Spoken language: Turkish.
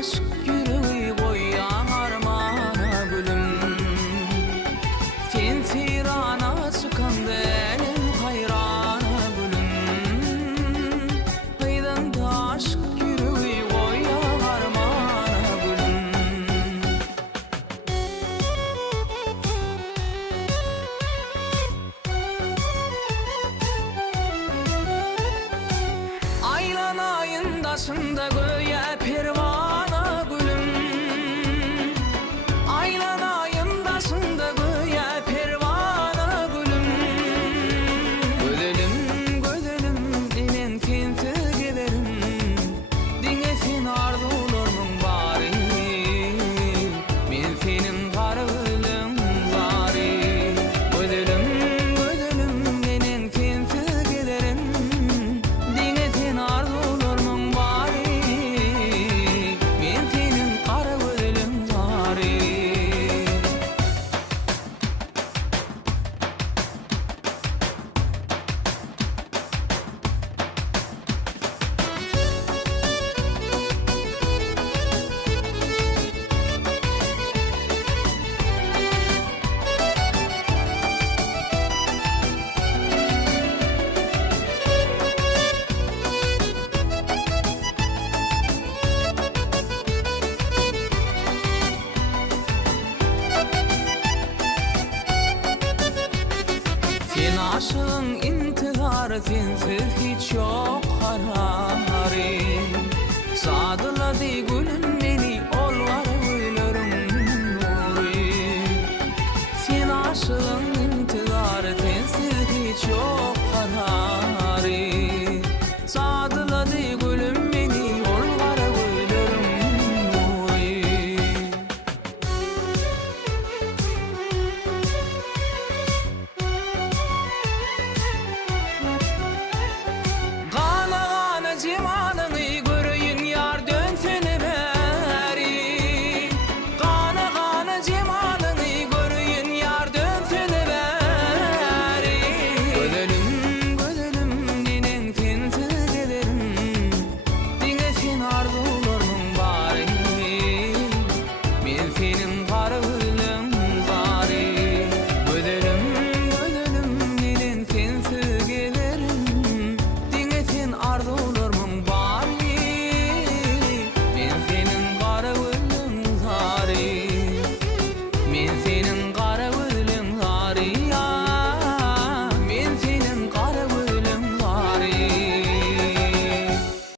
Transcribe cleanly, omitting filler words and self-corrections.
aşk yüreği koyan armana gülüm. Sen tirana çıkanda elim hayrana gülüm. Kıydan da aşk yüreği koyan armana gülüm. Aylanayın daşında göğe pervana gülüm. Aylanayın daşında göğe pervana gülüm. Gödelim gödelim dinen tinti giderim. Dine sen arzularımın bari. Men senin karılım bari. Gödelim gödelim dinen tinti giderim. Dine sen arzularımın bari. Men senin karılım bari. Sen aşığın intiharı sensiz hiç yok harari. Sadıladı